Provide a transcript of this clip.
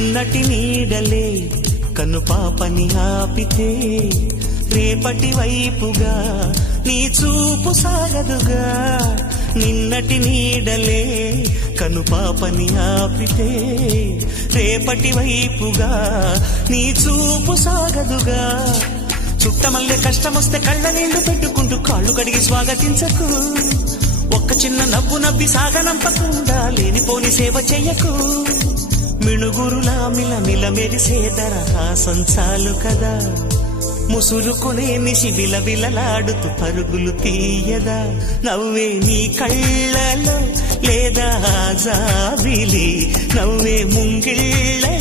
నటి నీడలే కన్ను పాపని ఆపితే రేపటి వైపుగా నీ చూపు సాగదుగా. నిన్నటి నీడలే కన్ను పాపని ఆపితే రేపటి వైపుగా నీ చూపు సాగదుగా. చుట్టమల్లే కష్టమొస్తే కళ్ళ నీళ్లు పెట్టుకుంటూ కాళ్ళు కడిగి స్వాగతించకు. ఒక్క చిన్న నవ్వు నవ్వి సాగనంపకుండా లేనిపోని సేవ చెయ్యకు. మిణుగురులా మిలమిల మెరిసే దరహాసం చాలు కదా. ముసురుకునే నిశి విలవిలలాడుతూ పరుగులు తీయదా. నవ్వే నీ కళ్ళలో లేదా జాబిలి, నవ్వే ముంగిళ్ళ